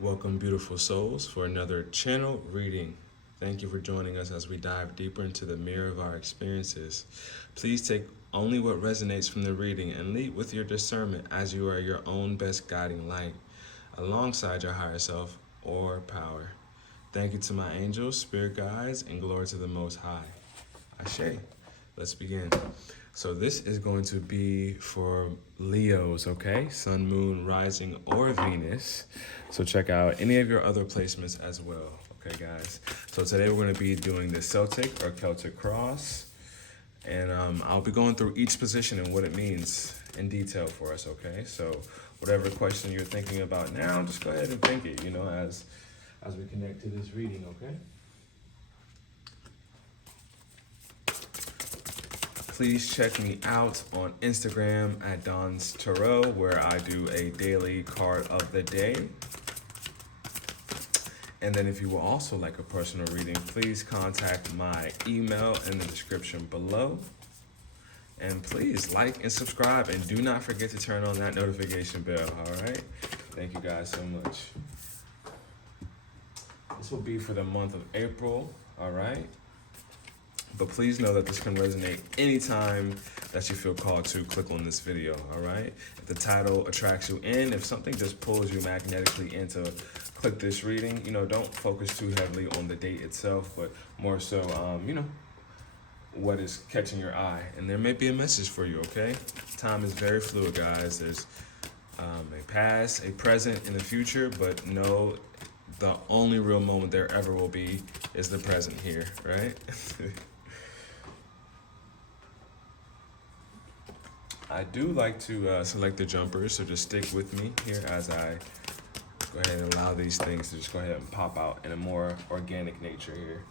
Welcome, beautiful souls, for another channel reading. Thank you for joining us as we dive deeper into the mirror of our experiences. Please take only what resonates from the reading and lead with your discernment as you are your own best guiding light, alongside your higher self or power. Thank you to my angels, spirit guides, and glory to the Most High. Ashe. Let's begin. So this is going to be for Leos, okay? Sun, Moon, Rising, or Venus. So check out any of your other placements as well, okay, guys? So today we're going to be doing the Celtic or Celtic cross. And I'll be going through each position and what it means in detail for us, okay? So whatever question you're thinking about now, just go ahead and think it, as we connect to this reading, okay? Please check me out on Instagram at Donstarot, where I do a daily card of the day. And then if you would also like a personal reading, please contact my email in the description below. And please like and subscribe, and do not forget to turn on that notification bell, all right? Thank you guys so much. This will be for the month of April, all right? But please know that this can resonate anytime that you feel called to click on this video, all right? If the title attracts you in, if something just pulls you magnetically in to click this reading, don't focus too heavily on the date itself, but more so, what is catching your eye. And there may be a message for you, okay? Time is very fluid, guys. There's a past, a present, and a future, but know the only real moment there ever will be is the present here, right? I do like to select the jumpers, so just stick with me here as I go ahead and allow these things to just go ahead and pop out in a more organic nature here.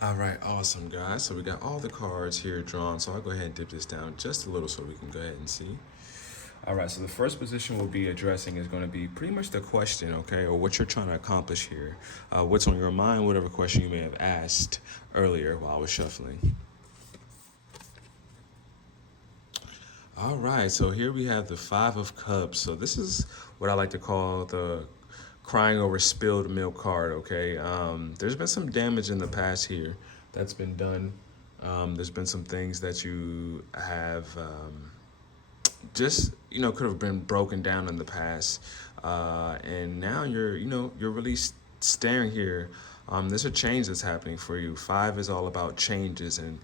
All right, awesome, guys. So we got all the cards here drawn. So I'll go ahead and dip this down just a little so we can go ahead and see. All right, so the first position we'll be addressing is going to be pretty much the question, okay, or what you're trying to accomplish here. What's on your mind, whatever question you may have asked earlier while I was shuffling. All right, so here we have the Five of Cups. So this is what I like to call the crying over spilled milk card, okay? There's been some damage in the past here that's been done. There's been some things that you have just, could have been broken down in the past. And now you're really staring here. There's a change that's happening for you. Five is all about changes and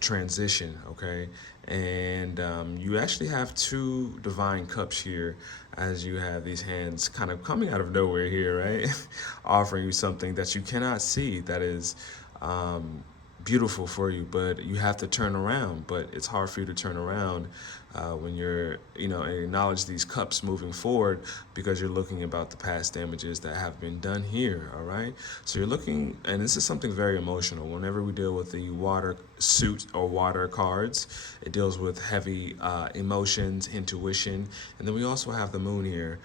transition, okay? And you actually have two divine cups here, as you have these hands kind of coming out of nowhere here, right? Offering you something that you cannot see that is beautiful for you, but you have to turn around. But it's hard for you to turn around when you're, and acknowledge these cups moving forward, because you're looking about the past damages that have been done here, all right? So you're looking, and this is something very emotional. Whenever we deal with the water suit or water cards, it deals with heavy emotions, intuition, and then we also have the moon here,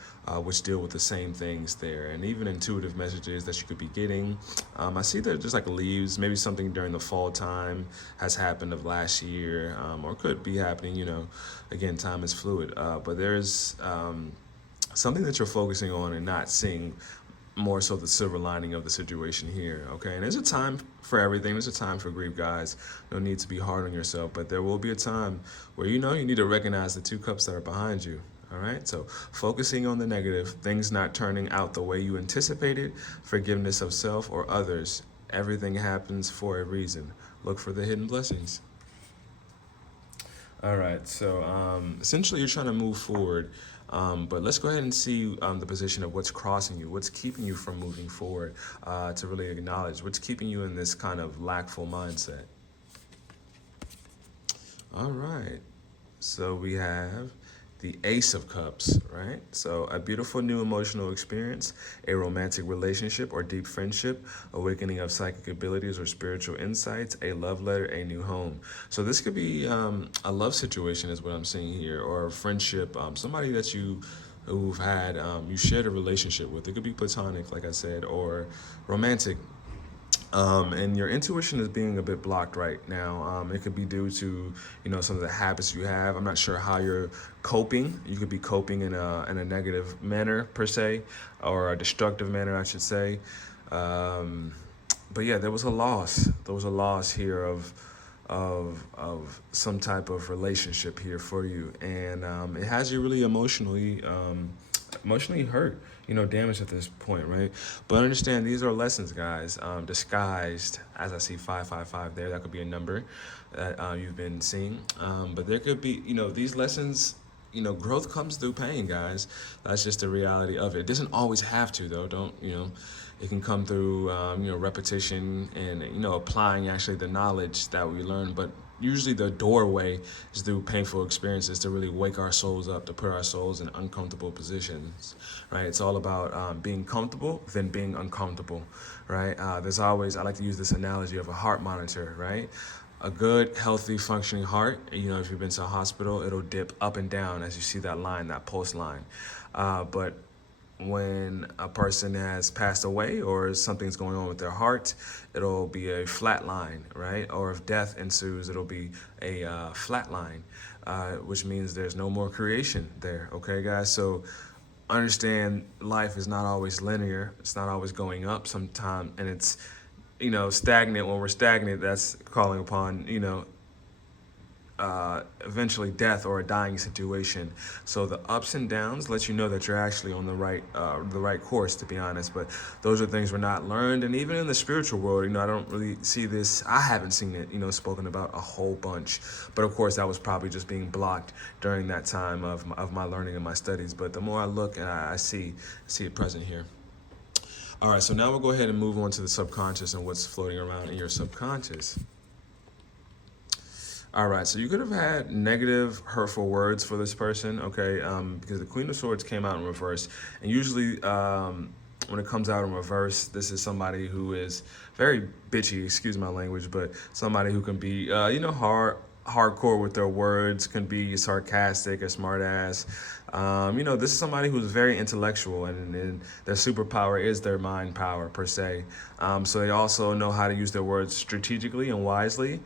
which deal with the same things there, and even intuitive messages that you could be getting. I see that just like leaves, maybe something during the fall time has happened of last year, or could be happening, again, time is fluid, but there's something that you're focusing on and not seeing, more so the silver lining of the situation here, okay? And there's a time for everything. There's a time for grief, guys. No need to be hard on yourself, but there will be a time where you need to recognize the two cups that are behind you, all right? So focusing on the negative, things not turning out the way you anticipated, forgiveness of self or others. Everything happens for a reason. Look for the hidden blessings. All right, so essentially you're trying to move forward, but let's go ahead and see the position of what's crossing you, what's keeping you from moving forward, to really acknowledge what's keeping you in this kind of lackful mindset. All right. So we have the Ace of Cups, right? So a beautiful new emotional experience, a romantic relationship or deep friendship, awakening of psychic abilities or spiritual insights, a love letter, a new home. So this could be a love situation is what I'm seeing here, or a friendship, somebody that who've had, you shared a relationship with. It could be platonic, like I said, or romantic. And your intuition is being a bit blocked right now. It could be due to, some of the habits you have. I'm not sure how you're coping. You could be coping in a negative manner per se, or a destructive manner, I should say. Um, but yeah, there was a loss. There was a loss here of some type of relationship here for you, and it has you really emotionally hurt, damaged at this point, right? But understand these are lessons, guys, disguised as I see 555 there. That could be a number that you've been seeing, but there could be, these lessons. Growth comes through pain, guys. That's just the reality of it. It doesn't always have to, though. Don't. It can come through, repetition and, applying actually the knowledge that we learn. But usually the doorway is through painful experiences to really wake our souls up, to put our souls in uncomfortable positions, right? It's all about being comfortable, then being uncomfortable, right? There's always, I like to use this analogy of a heart monitor, right? A good, healthy, functioning heart, if you've been to a hospital, it'll dip up and down as you see that line, that pulse line. But when a person has passed away or something's going on with their heart, it'll be a flat line, right? Or if death ensues, it'll be a flat line, which means there's no more creation there, okay, guys? So understand life is not always linear. It's not always going up sometime, and it's, stagnant. When we're stagnant, that's calling upon, eventually death or a dying situation. So the ups and downs let you know that you're actually on the right course, to be honest. But those are things we're not learned, and even in the spiritual world, I don't really see this. I haven't seen it, spoken about a whole bunch. But of course, that was probably just being blocked during that time of my learning and my studies. But the more I look and I see it present here. All right, so now we'll go ahead and move on to the subconscious and what's floating around in your subconscious. All right, so you could have had negative, hurtful words for this person, okay? Because the Queen of Swords came out in reverse. And usually when it comes out in reverse, this is somebody who is very bitchy, excuse my language, but somebody who can be, hardcore with their words, can be sarcastic or smart ass. This is somebody who's very intellectual, and their superpower is their mind power per se. So they also know how to use their words strategically and wisely,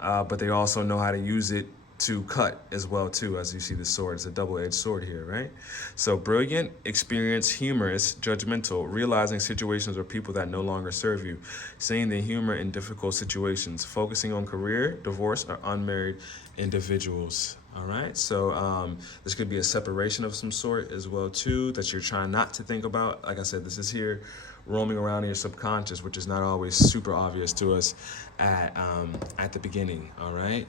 but they also know how to use it to cut as well too. As you see the sword, it's a double-edged sword here, right? So brilliant, experienced, humorous, judgmental, realizing situations or people that no longer serve you, seeing the humor in difficult situations, focusing on career, divorce, or unmarried individuals. All right, so this could be a separation of some sort as well too that you're trying not to think about. Like I said, this is here roaming around in your subconscious, which is not always super obvious to us at the beginning. All right,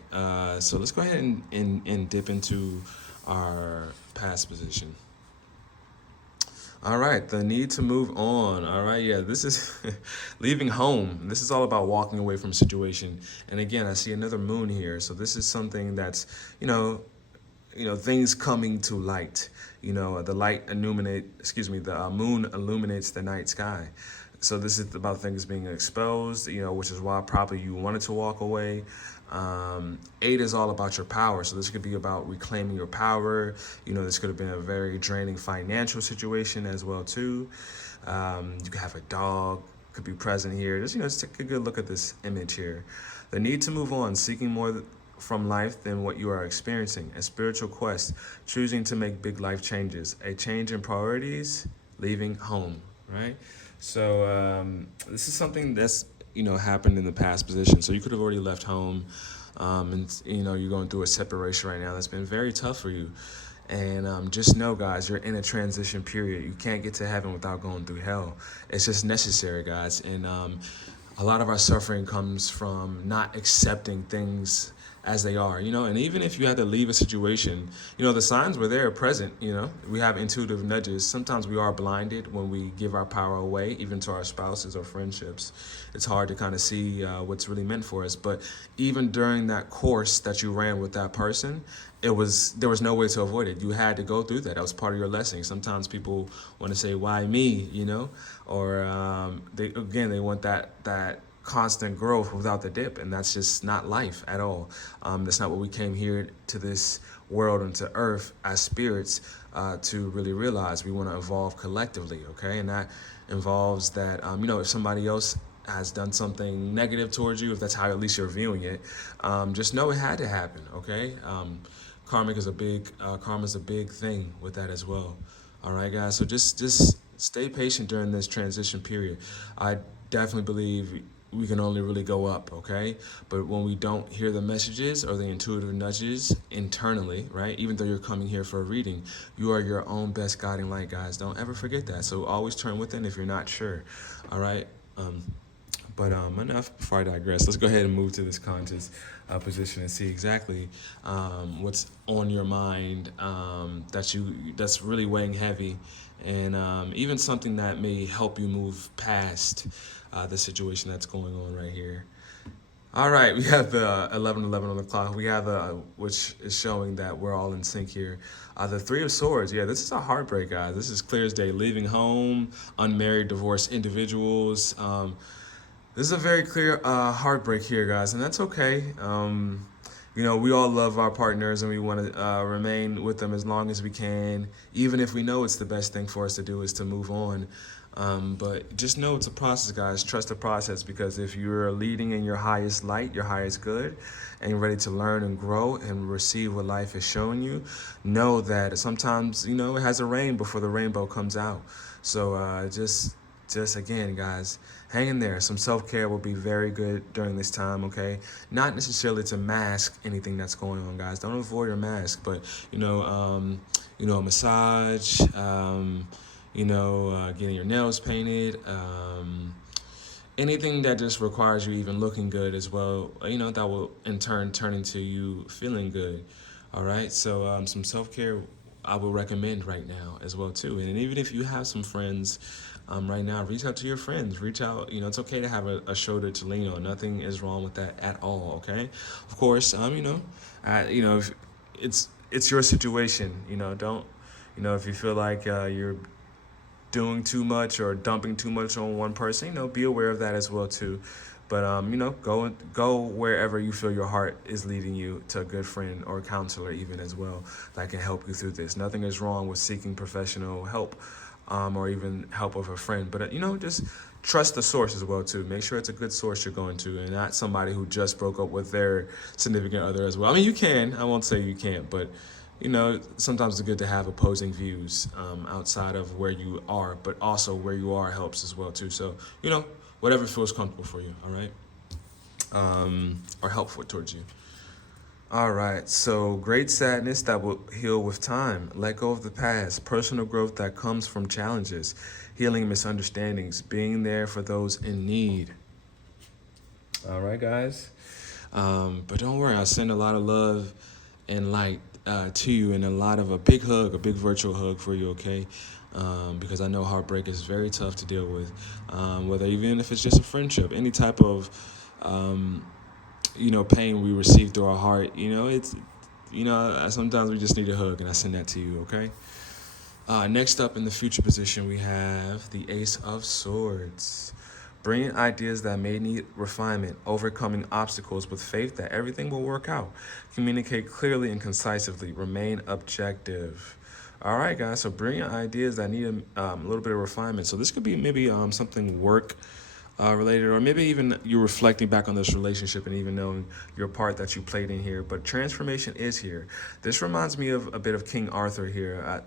so let's go ahead and dip into our past position. All right, the need to move on. All right, yeah, this is leaving home. This is all about walking away from a situation. And again, I see another moon here. So this is something that's, things coming to light. The moon illuminates the night sky. So this is about things being exposed, which is why probably you wanted to walk away. 8 is all about your power. So this could be about reclaiming your power. This could have been a very draining financial situation as well too. You could have a dog could be present here. Just take a good look at this image here. The need to move on, seeking more from life than what you are experiencing. A spiritual quest, choosing to make big life changes. A change in priorities, leaving home, right? So this is something that's happened in the past position. So you could have already left home, and you're going through a separation right now that's been very tough for you. And just know, guys, you're in a transition period. You can't get to heaven without going through hell. It's just necessary, guys. And a lot of our suffering comes from not accepting things as they are, you know. And even if you had to leave a situation, you know, the signs were there, present, you know. We have intuitive nudges. Sometimes we are blinded when we give our power away, even to our spouses or friendships. It's hard to kind of see what's really meant for us. But even during that course that you ran with that person, there was no way to avoid it. You had to go through that. That was part of your lesson. Sometimes people want to say, why me, you know, or they want that constant growth without the dip, and that's just not life at all. That's not what we came here to this world and to earth as spirits to really realize. We want to evolve collectively, okay? And that involves that, you know, if somebody else has done something negative towards you, if that's how at least you're viewing it, just know it had to happen, okay? Karma's a big thing with that as well. All right, guys. So just stay patient during this transition period. I definitely believe we can only really go up, okay? But when we don't hear the messages or the intuitive nudges internally, right? Even though you're coming here for a reading, you are your own best guiding light, guys. Don't ever forget that. So always turn within if you're not sure. All right. But enough before I digress. Let's go ahead and move to this conscious position and see exactly what's on your mind that's really weighing heavy, and even something that may help you move past the situation that's going on right here. All right, we have the 11:11 on the clock. We have which is showing that we're all in sync here. The Three of Swords. Yeah, this is a heartbreak, guys. This is clear as day. Leaving home, unmarried, divorced individuals. This is a very clear heartbreak here, guys, and that's okay. You know, we all love our partners and we want to remain with them as long as we can, even if we know it's the best thing for us to do is to move on. But just know it's a process, guys. Trust the process, because if you're leading in your highest light, your highest good, and you're ready to learn and grow and receive what life is showing you, know that sometimes, you know, it has a rain before the rainbow comes out. So just again, guys, hang in there. Some self-care will be very good during this time, okay? Not necessarily to mask anything that's going on, guys. Don't avoid your mask, but you know, a massage, getting your nails painted, anything that just requires you even looking good as well, you know, that will in turn turn into you feeling good. All right, so some self-care I will recommend right now as well too. And even if you have some friends right now, reach out to your friends. Reach out. You know, it's okay to have a shoulder to lean on. Nothing is wrong with that at all. Okay, of course. If it's your situation. You know, don't. You know, if you feel like you're doing too much or dumping too much on one person, you know, be aware of that as well too. But go wherever you feel your heart is leading you, to a good friend or counselor even as well, that can help you through this. Nothing is wrong with seeking professional help, or even help of a friend. But just trust the source as well too. Make sure it's a good source you're going to, and not somebody who just broke up with their significant other as well. I mean, you can. I won't say you can't, but sometimes it's good to have opposing views outside of where you are, but also where you are helps as well too. So whatever feels comfortable for you, all right, or helpful towards you. All right, so great sadness that will heal with time. Let go of the past. Personal growth that comes from challenges. Healing misunderstandings. Being there for those in need. All right, guys. But don't worry, I send a lot of love and light to you, and a big hug, a big virtual hug for you, okay? Because I know heartbreak is very tough to deal with, whether even if it's just a friendship, any type of pain we receive through our heart. Sometimes we just need a hug, and I send that to you, okay? Next up in the future position, we have the Ace of Swords. Brilliant ideas that may need refinement, overcoming obstacles with faith that everything will work out. Communicate clearly and concisely. Remain objective. All right, guys, so brilliant ideas that need a little bit of refinement. So this could be maybe something work related, or maybe even you're reflecting back on this relationship and even knowing your part that you played in here. But transformation is here. This reminds me of a bit of King Arthur here,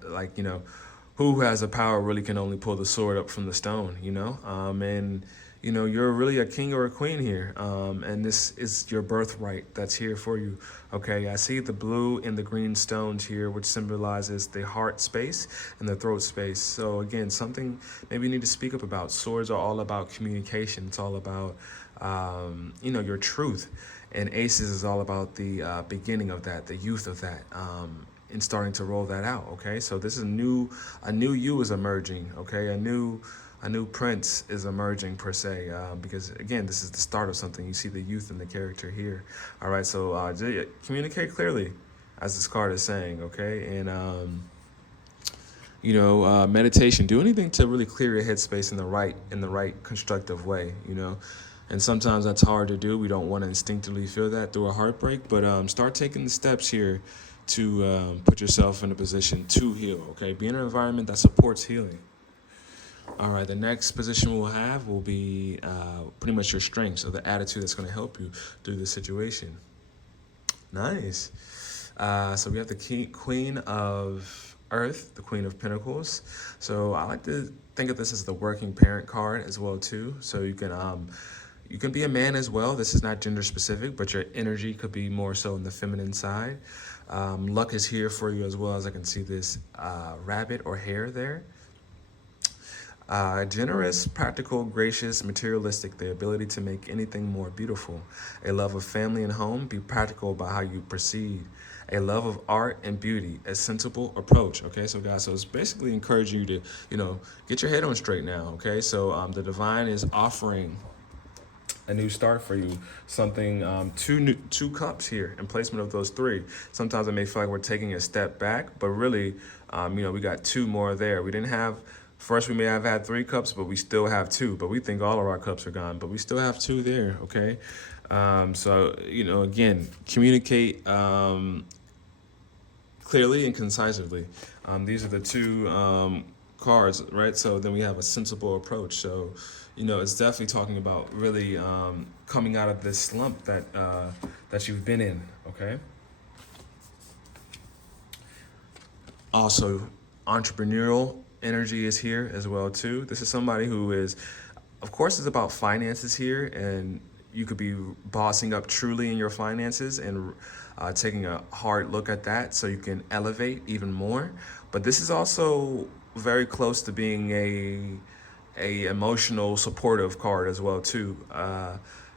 who has the power really can only pull the sword up from the stone, and you're really a king or a queen here, and this is your birthright that's here for you. Okay, I see the blue and the green stones here, which symbolizes the heart space and the throat space. So again, something maybe you need to speak up about. Swords are all about communication. It's all about your truth, and aces is all about the beginning of that, the youth of that. And starting to roll that out. Okay, so this is a new you is emerging. Okay, a new prince is emerging per se, because again, this is the start of something. You see the youth in the character here. All right, so communicate clearly, as this card is saying. Okay, and meditation. Do anything to really clear your headspace in the right constructive way. And sometimes that's hard to do. We don't want to instinctively feel that through a heartbreak, but start taking the steps here to put yourself in a position to heal. Okay, be in an environment that supports healing. All right, the next position we'll have will be pretty much your strengths, or the attitude that's going to help you through this situation. Nice. So we have the Queen of Earth, the Queen of Pentacles. So I like to think of this as the working parent card as well too. So you can be a man as well. This is not gender specific, but your energy could be more so in the feminine side. Luck is here for you as well, as I can see this rabbit or hare there. Generous, practical, gracious, materialistic, the ability to make anything more beautiful. A love of family and home, be practical about how you proceed. A love of art and beauty, a sensible approach. Okay, so guys, so it's basically encouraging you to, get your head on straight now. Okay, so the divine is offering a new start for you. Something, two cups here in placement of those three. Sometimes it may feel like we're taking a step back, but really, we got two more there. We didn't have. First, we may have had 3 cups, but we still have 2. But we think all of our cups are gone, but we still have 2 there, okay? So, again, communicate clearly and concisely. These are the 2 cards, right? So then we have a sensible approach. So, it's definitely talking about really coming out of this slump that you've been in, okay? Also, entrepreneurial energy is here as well too. This is somebody who is, of course, it's about finances here, and you could be bossing up truly in your finances and taking a hard look at that so you can elevate even more. But this is also very close to being a emotional supportive card as well too.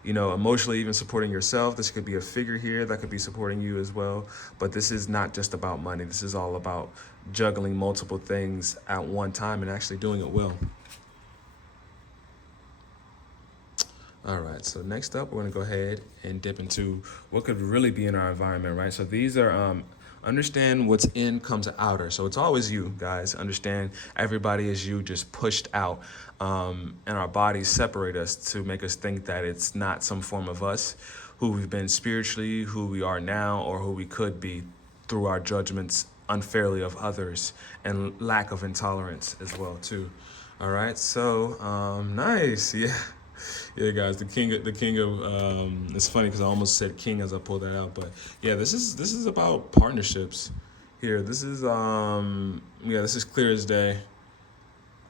Emotionally even supporting yourself. This could be a figure here that could be supporting you as well. But this is not just about money. This is all about juggling multiple things at one time and actually doing it well. All right, so next up, we're gonna go ahead and dip into what could really be in our environment, right? So these are, understand what's in comes outer. So it's always you, guys. Understand everybody is you, just pushed out. And our bodies separate us to make us think that it's not some form of us, who we've been spiritually, who we are now, or who we could be through our judgments unfairly of others and lack of intolerance as well too. All right, so nice. Yeah, guys, the king of it's funny because I almost said king as I pulled that out, but yeah, this is about partnerships here. This is this is clear as day.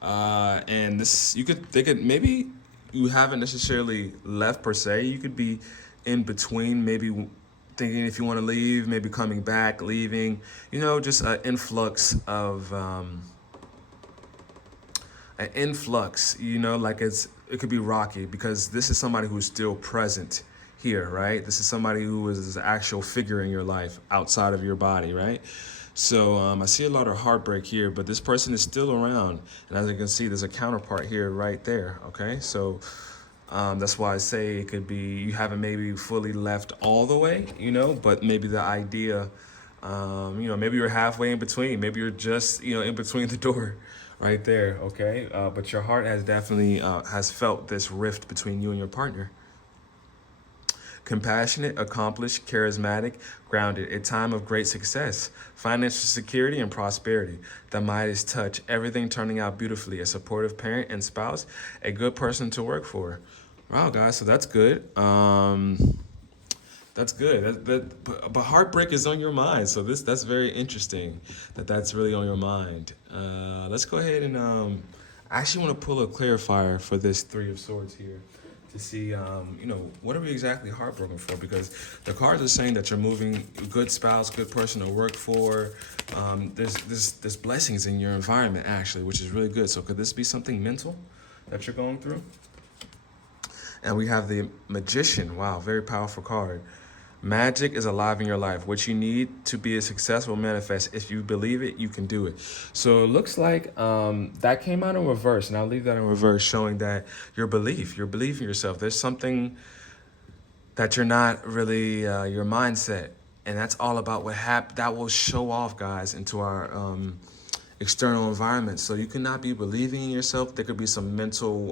And they could maybe you haven't necessarily left per se. You could be in between, maybe thinking if you want to leave, maybe coming back, leaving, just an influx of like it could be rocky, because this is somebody who's still present here, right? This is somebody who is an actual figure in your life outside of your body, right? So I see a lot of heartbreak here, but this person is still around. And as you can see, there's a counterpart here right there, okay? So that's why I say it could be you haven't maybe fully left all the way, but maybe the idea, maybe you're halfway in between. Maybe you're just, in between the door right there, okay? But your heart has definitely has felt this rift between you and your partner. Compassionate, accomplished, charismatic, grounded, a time of great success, financial security and prosperity, the Midas touch, everything turning out beautifully, a supportive parent and spouse, a good person to work for. Wow, guys, so that's good. That's good. But heartbreak is on your mind, so that's very interesting. That's really on your mind. Let's go ahead and I actually want to pull a clarifier for this Three of Swords here to see, what are we exactly heartbroken for? Because the cards are saying that you're moving, good spouse, good person to work for. There's blessings in your environment, actually, which is really good. So could this be something mental that you're going through? And we have the Magician. Wow, very powerful card. Magic is alive in your life. What you need to be a successful manifest, if you believe it, you can do it. So it looks like that came out in reverse, and I'll leave that in reverse, showing that your belief, you're believing yourself. There's something that you're not really, your mindset, and that's all about what that will show off, guys, into our external environment. So you cannot be believing in yourself. There could be some mental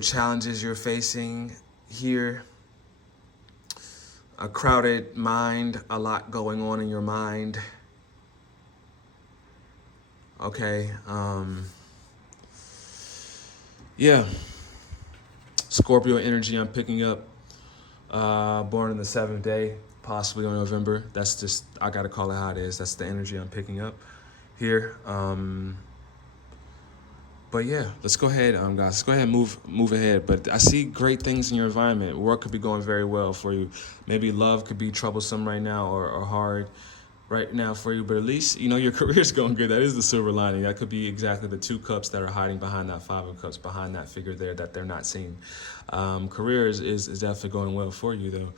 challenges you're facing here. A crowded mind, a lot going on in your mind. Okay. Yeah. Scorpio energy I'm picking up. Born in the 7th day, possibly on November. That's just, I gotta call it how it is. That's the energy I'm picking up here. But yeah, let's go ahead, guys. Let's go ahead and move ahead. But I see great things in your environment. Work could be going very well for you. Maybe love could be troublesome right now or hard right now for you. But at least, your career's going good. That is the silver lining. That could be exactly the 2 cups that are hiding behind that 5 of cups, behind that figure there that they're not seeing. Career is definitely going well for you, though.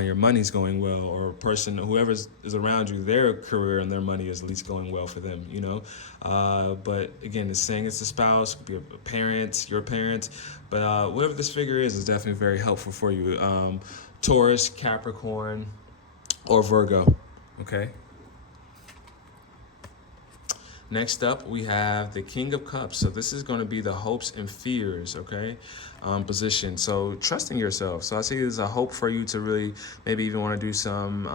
Your money's going well, or whoever is around you, their career and their money is at least going well for them, But again, it's saying it's a spouse, could be a parent, your parents, but whatever this figure is definitely very helpful for you. Taurus, Capricorn, or Virgo, okay? Next up, we have the King of Cups. So this is going to be the hopes and fears, okay, position. So trusting yourself. So I see there's a hope for you to really maybe even want to do some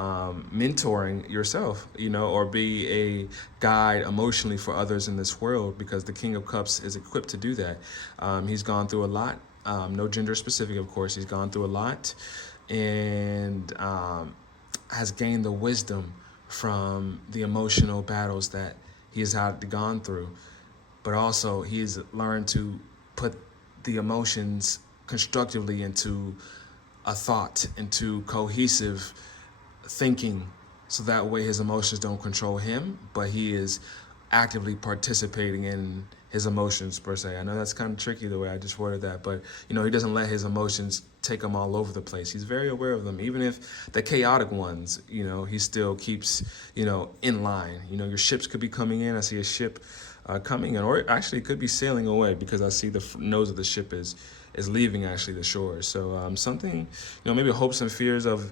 mentoring yourself, or be a guide emotionally for others in this world, because the King of Cups is equipped to do that. He's gone through a lot. No gender specific, of course. He's gone through a lot and has gained the wisdom from the emotional battles that he has gone through, but also he's learned to put the emotions constructively into a thought, into cohesive thinking, so that way his emotions don't control him, but he is actively participating in his emotions, per se. I know that's kind of tricky the way I just worded that, but he doesn't let his emotions take him all over the place. He's very aware of them, even if the chaotic ones, he still keeps, in line. Your ships could be coming in. I see a ship coming in, or actually it could be sailing away, because I see the nose of the ship is leaving actually the shore. So something, maybe hopes and fears of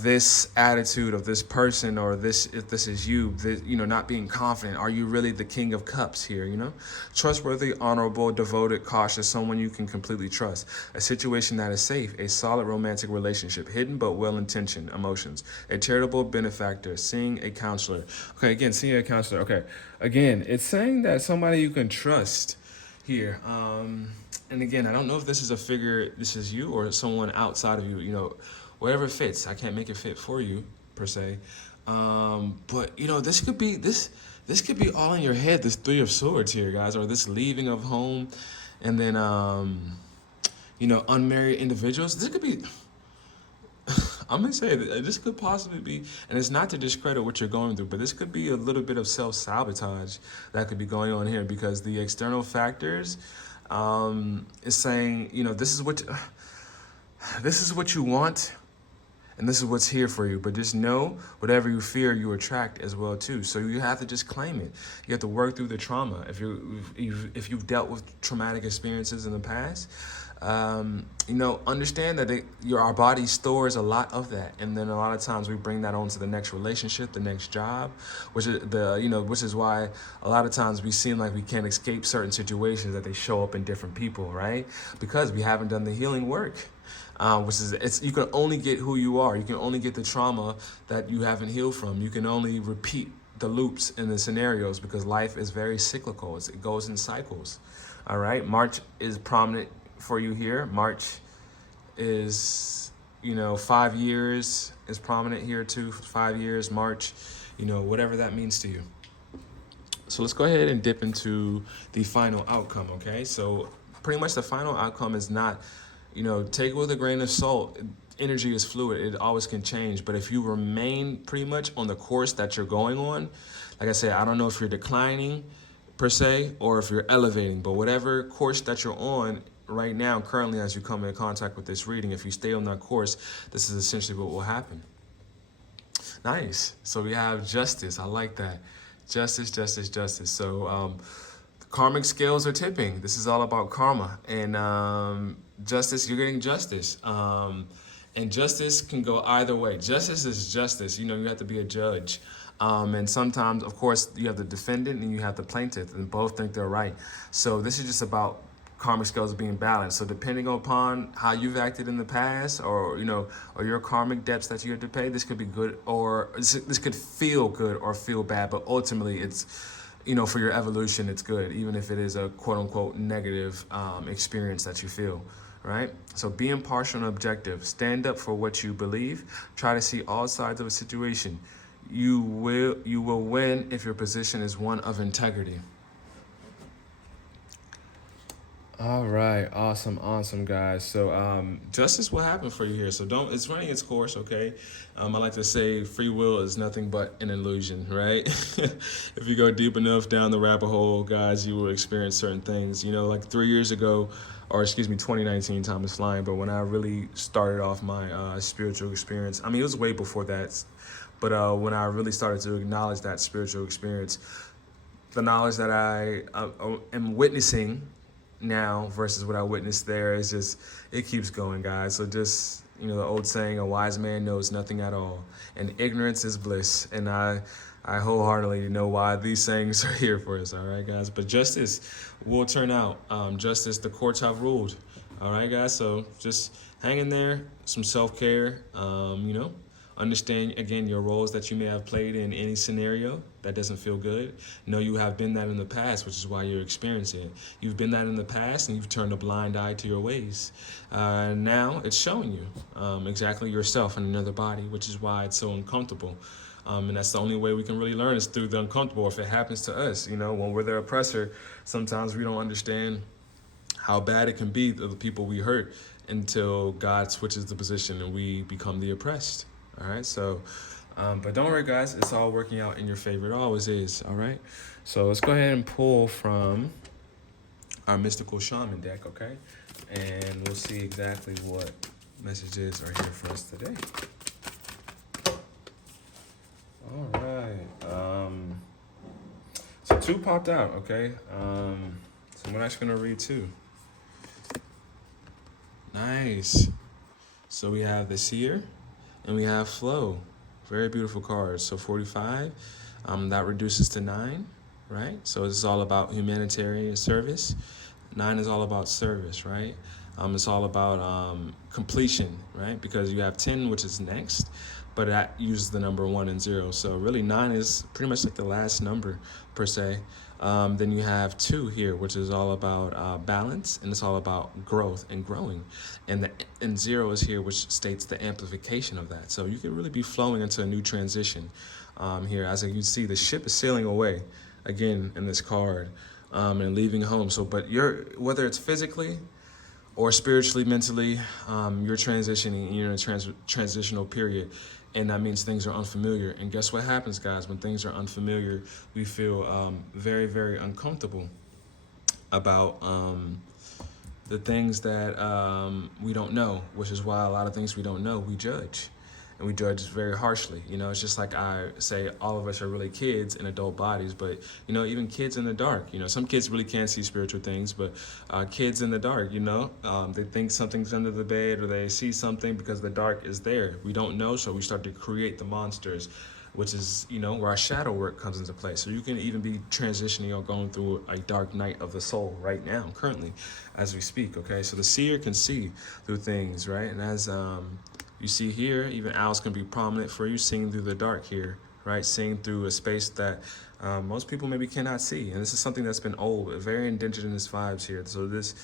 this attitude of this person, or if this is you, not being confident. Are you really the King of Cups here, Trustworthy, honorable, devoted, cautious, someone you can completely trust. A situation that is safe, a solid romantic relationship, hidden but well-intentioned emotions, a charitable benefactor, seeing a counselor. Okay, again, seeing a counselor. Okay, again, it's saying that somebody you can trust here. And again, I don't know if this is a figure, this is you or someone outside of you, whatever fits. I can't make it fit for you, per se. But this could be all in your head, this 3 of Swords here, guys, or this leaving of home, and then unmarried individuals. This could be I'm gonna say that this could possibly be, and it's not to discredit what you're going through, but this could be a little bit of self-sabotage that could be going on here, because the external factors is saying, this is what you want, and this is what's here for you. But just know, whatever you fear, you attract as well too. So you have to just claim it. You have to work through the trauma. If you've dealt with traumatic experiences in the past, understand that our body stores a lot of that, and then a lot of times we bring that on to the next relationship, the next job, which is why a lot of times we seem like we can't escape certain situations, that they show up in different people, right? Because we haven't done the healing work. You can only get who you are. You can only get the trauma that you haven't healed from. You can only repeat the loops and the scenarios, because life is very cyclical. It goes in cycles. All right. March is prominent for you here. March is, 5 years is prominent here too. 5 years, March, whatever that means to you. So let's go ahead and dip into the final outcome, okay? So pretty much the final outcome is not, take it with a grain of salt. Energy is fluid, it always can change. But if you remain pretty much on the course that you're going on, like I said, I don't know if you're declining per se or if you're elevating, but whatever course that you're on right now, currently, as you come in contact with this reading, if you stay on that course, this is essentially what will happen. Nice. So we have justice. I like that. Justice, justice, justice. So karmic scales are tipping. This is all about karma. And justice, you're getting justice. And justice can go either way. Justice is justice. You have to be a judge. And sometimes, of course, you have the defendant and you have the plaintiff, and both think they're right. So this is just about karmic scales being balanced. So depending upon how you've acted in the past, or or your karmic debts that you have to pay, this could be good, or this could feel good or feel bad. But ultimately, it's for your evolution, it's good, even if it is a quote unquote negative experience that you feel. Right? So be impartial and objective. Stand up for what you believe. Try to see all sides of a situation. You will win if your position is one of integrity. All right, awesome, guys. So justice will happen for you here. So it's running its course, okay? I like to say free will is nothing but an illusion, right? If you go deep enough down the rabbit hole, guys, you will experience certain things. Like 3 years ago, or 2019, time is flying, but when I really started off my spiritual experience, it was way before that, but when I really started to acknowledge that spiritual experience, the knowledge that I am witnessing now versus what I witnessed there is just, it keeps going, guys. So just, the old saying, a wise man knows nothing at all, and ignorance is bliss. And I wholeheartedly know why these sayings are here for us, all right, guys? But justice will turn out. Justice, the courts have ruled, all right, guys? So just hang in there, some self-care, understand, again, your roles that you may have played in any scenario that doesn't feel good. Know you have been that in the past, which is why you're experiencing it. You've been that in the past, and you've turned a blind eye to your ways. Now it's showing you exactly yourself in another body, which is why it's so uncomfortable. And that's the only way we can really learn is through the uncomfortable. If it happens to us, when we're the oppressor, sometimes we don't understand how bad it can be to the people we hurt until God switches the position and we become the oppressed. All right, so, but don't worry, guys, it's all working out in your favor. It always is, all right? So let's go ahead and pull from our Mystical Shaman deck, okay? And we'll see exactly what messages are here for us today. All right. So 2 popped out, okay? So I'm actually going to read 2. Nice. So we have the Seer. And we have Flow. Very beautiful cards. So 45, that reduces to 9, right? So it's all about humanitarian service. 9 is all about service, right? It's all about completion, right? Because you have 10, which is next, but that uses the number 1 and 0. So really 9 is pretty much like the last number per se. Then you have 2 here, which is all about balance, and it's all about growth and growing. And 0 is here, which states the amplification of that. So you can really be flowing into a new transition here. As you can see, the ship is sailing away again in this card and leaving home. So, but whether it's physically or spiritually, mentally, you're transitioning, you're in a transitional period. And that means things are unfamiliar. And guess what happens, guys? When things are unfamiliar, we feel very, very uncomfortable about the things that we don't know, which is why a lot of things we don't know, we judge. And we judge very harshly. It's just like I say, all of us are really kids in adult bodies, but, even kids in the dark, some kids really can't see spiritual things, but kids in the dark, they think something's under the bed or they see something because the dark is there. We don't know, so we start to create the monsters, which is, where our shadow work comes into play. So you can even be transitioning or going through a dark night of the soul right now, currently, as we speak, okay? So the seer can see through things, right? And as you see here, even owls can be prominent for you, seeing through the dark here, right? Seeing through a space that most people maybe cannot see. And this is something that's been old, very indigenous vibes here. So this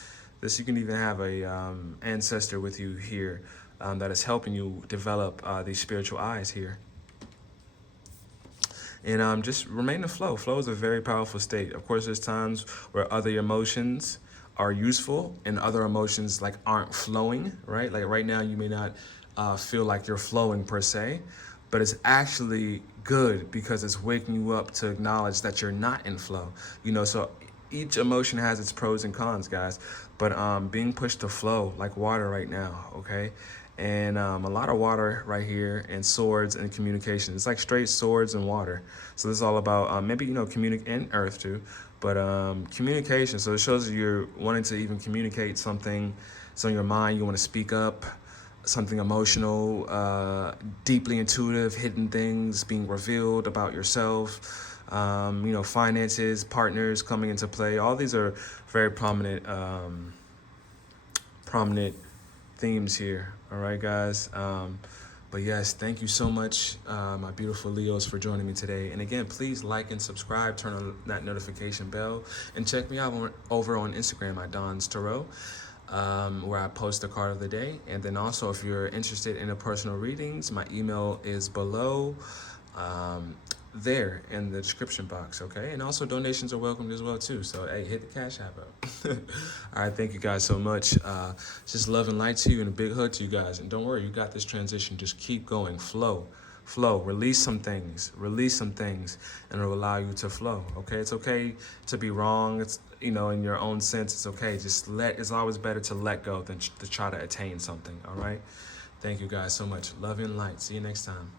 you can even have a ancestor with you here that is helping you develop these spiritual eyes here. And just remain in flow. Flow is a very powerful state. Of course, there's times where other emotions are useful and other emotions like aren't flowing, right? Like right now, you may not feel like you're flowing per se, but it's actually good because it's waking you up to acknowledge that you're not in flow. So each emotion has its pros and cons, guys. But being pushed to flow like water right now, okay? And a lot of water right here, and swords and communication. It's like straight swords and water. So this is all about maybe communicate, and earth too, but communication. So it shows you're wanting to even communicate something. It's on your mind. You want to speak up. Something emotional, deeply intuitive, hidden things being revealed about yourself. Finances, partners coming into play. All these are very prominent themes here. All right, guys. But yes, thank you so much, my beautiful Leos, for joining me today. And again, please like and subscribe, turn on that notification bell, and check me out over on Instagram at Donstarot, where I post the card of the day. And then also, if you're interested in a personal readings, my email is below there in the description box, okay? And also donations are welcomed as well too. So hey, hit the Cash App up. All right, thank you guys so much. Just love and light to you, and a big hug to you guys. And don't worry, you got this transition. Just keep going, flow, release some things, and it'll allow you to flow. Okay, it's okay to be wrong. It's in your own sense, it's okay. It's always better to let go than to try to attain something. All right, thank you guys so much. Love and light. See you next time.